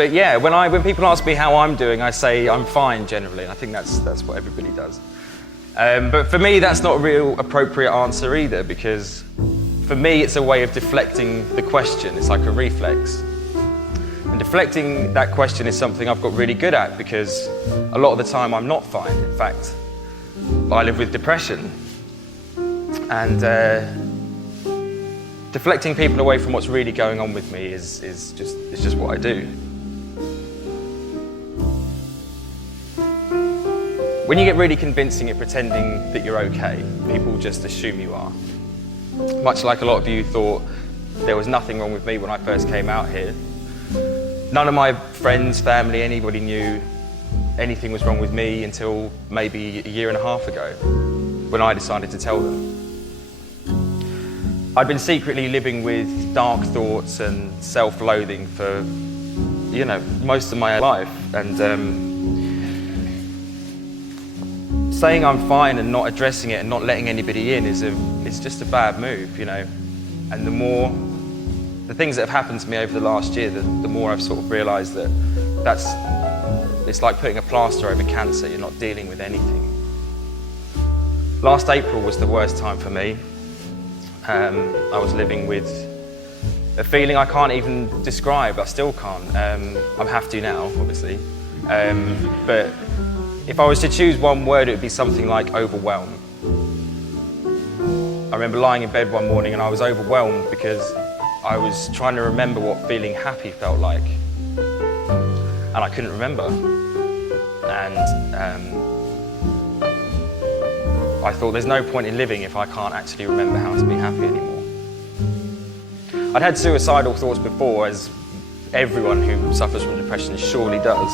But yeah, when people ask me how I'm doing, I say I'm fine generally, and I think that's what everybody does. But for me, that's not a real appropriate answer either, because for me, it's a way of deflecting the question. It's like a reflex. And deflecting that question is something I've got really good at, because a lot of the time I'm not fine. In fact, I live with depression. And deflecting people away from what's really going on with me is just what I do. When you get really convincing at pretending that you're okay, people just assume you are. Much like a lot of you thought there was nothing wrong with me when I first came out here. None of my friends, family, anybody knew anything was wrong with me until maybe a year and a half ago, when I decided to tell them. I'd been secretly living with dark thoughts and self-loathing for, most of my life. And saying I'm fine and not addressing it and not letting anybody in is just a bad move, And the things that have happened to me over the last year, the more I've sort of realised that it's like putting a plaster over cancer. You're not dealing with anything. Last April was the worst time for me. I was living with a feeling I can't even describe. I still can't. I have to now, obviously. But if I was to choose one word, it would be something like overwhelmed. I remember lying in bed one morning and I was overwhelmed because I was trying to remember what feeling happy felt like. And I couldn't remember. And I thought there's no point in living if I can't actually remember how to be happy anymore. I'd had suicidal thoughts before, as everyone who suffers from depression surely does.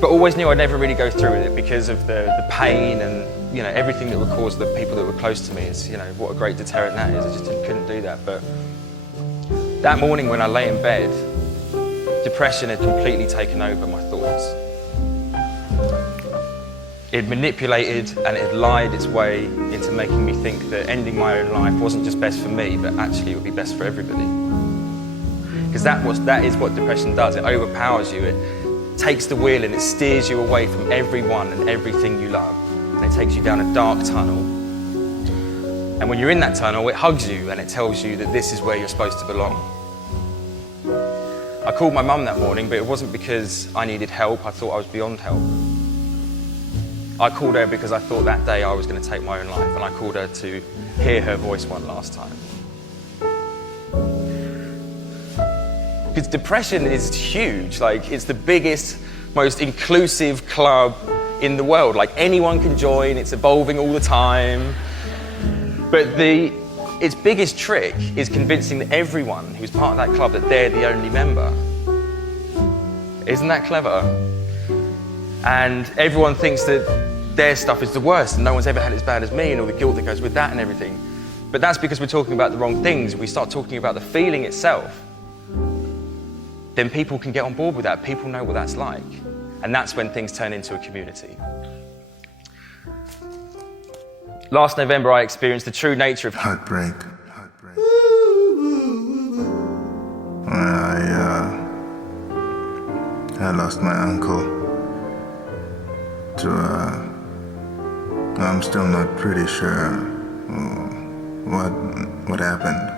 But always knew I'd never really go through with it because of the pain and everything that would cause the people that were close to me. Is what a great deterrent that is. I just couldn't do that. But that morning when I lay in bed, depression had completely taken over my thoughts. It had manipulated and it had lied its way into making me think that ending my own life wasn't just best for me, but actually it would be best for everybody. Because that is what depression does. It overpowers you. It takes the wheel and it steers you away from everyone and everything you love. And it takes you down a dark tunnel. And when you're in that tunnel, it hugs you and it tells you that this is where you're supposed to belong. I called my mum that morning, but it wasn't because I needed help. I thought I was beyond help. I called her because I thought that day I was going to take my own life, and I called her to hear her voice one last time. Because depression is huge. It's the biggest, most inclusive club in the world. Anyone can join, it's evolving all the time. But its biggest trick is convincing everyone who's part of that club that they're the only member. Isn't that clever? And everyone thinks that their stuff is the worst and no one's ever had it as bad as me and all the guilt that goes with that and everything. But that's because we're talking about the wrong things. We start talking about the feeling itself, then people can get on board with that. People know what that's like. And that's when things turn into a community. Last November, I experienced the true nature of heartbreak. I lost my uncle to I'm still not pretty sure what happened.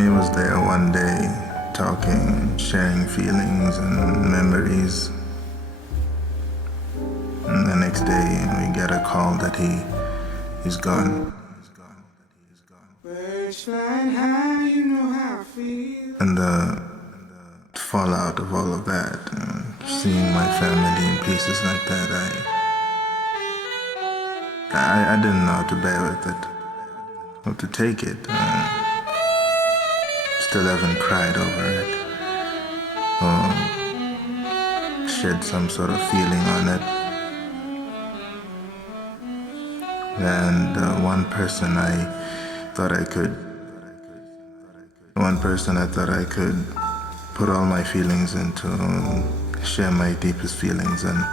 He was there one day talking, sharing feelings and memories. And the next day we get a call that he's gone. Birds flying high, you know how I feel. And the fallout of all of that, seeing my family in pieces like that, I didn't know how to bear with it, how to take it. Still haven't cried over it, or shed some sort of feeling on it. And one person I thought I could put all my feelings into, share my deepest feelings and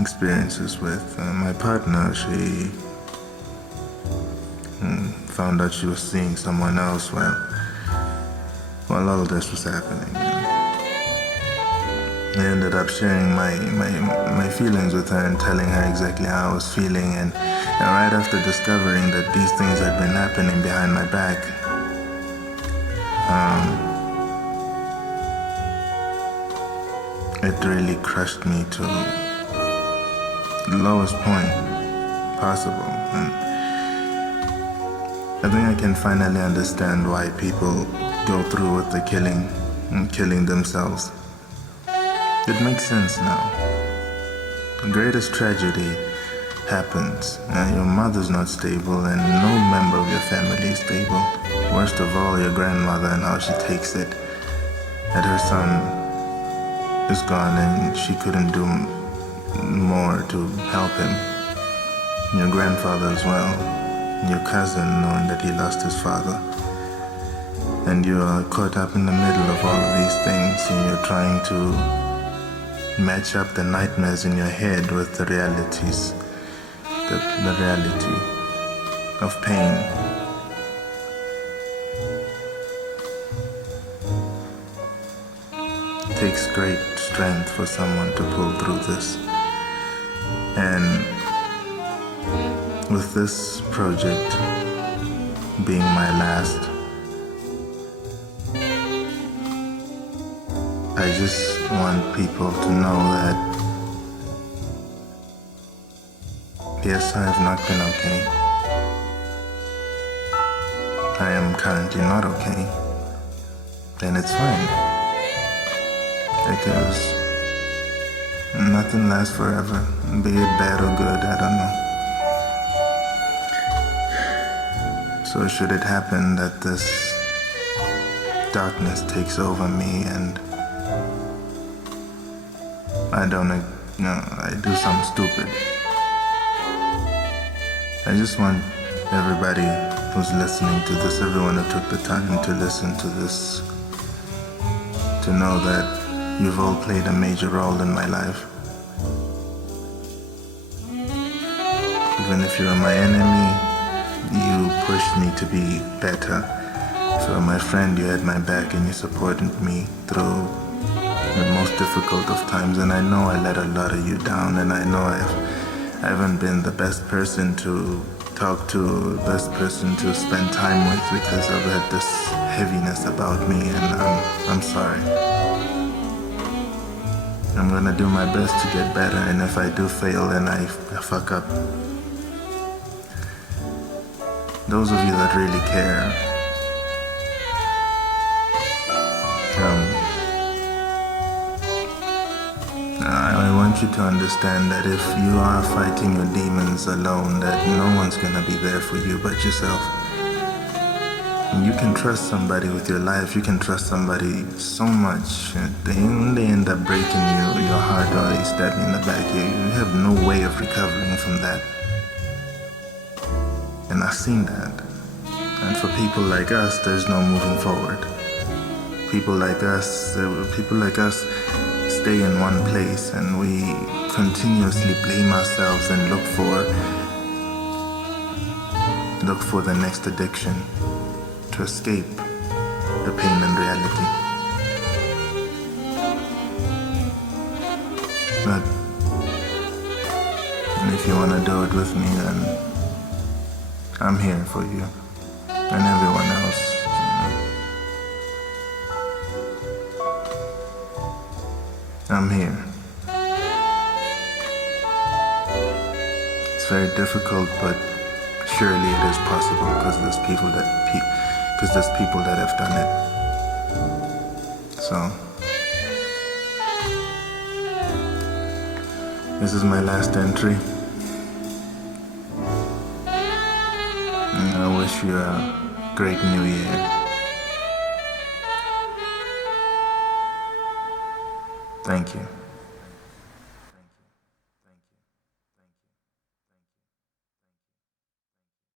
experiences with. My partner, she found out she was seeing someone else while all this was happening. I ended up sharing my feelings with her and telling her exactly how I was feeling, and right after discovering that these things had been happening behind my back, it really crushed me to the lowest point possible. And I think I can finally understand why people go through with the killing and killing themselves. It makes sense now. The greatest tragedy happens. Your mother's not stable and no member of your family is stable. Worst of all, your grandmother and how she takes it that her son is gone and she couldn't do more to help him. Your grandfather as well. Your cousin knowing that he lost his father. And you are caught up in the middle of all of these things, and you're trying to match up the nightmares in your head with the realities, the reality of pain. It takes great strength for someone to pull through this. And with this project being my last, I just want people to know that yes, I have not been okay. I am currently not okay. And it's fine. Because nothing lasts forever. Be it bad or good, I don't know. So should it happen that this darkness takes over me and I do something stupid, I just want everybody who's listening to this, everyone who took the time to listen to this, to know that you've all played a major role in my life. Even if you were my enemy, you pushed me to be better. If you were my friend, you had my back and you supported me through the most difficult of times. And I know I let a lot of you down, and I know I haven't been the best person to talk to, best person to spend time with, because I've had this heaviness about me, and I'm sorry. I'm gonna do my best to get better, and if I do fail and I fuck up, those of you that really care, I want you to understand that if you are fighting your demons alone, that no one's gonna be there for you but yourself. You can trust somebody with your life, you can trust somebody so much. When they end up breaking your heart or they stab you in the back, you have no way of recovering from that. And I've seen that. And for people like us, there's no moving forward. People like us stay in one place, and we continuously blame ourselves and look for the next addiction to escape the pain and reality. But if you want to do it with me, then I'm here for you and everyone else. I'm here. It's very difficult, but surely it is possible, because there's people that have done it. So this is my last entry, and I wish you a great new year. Thank you.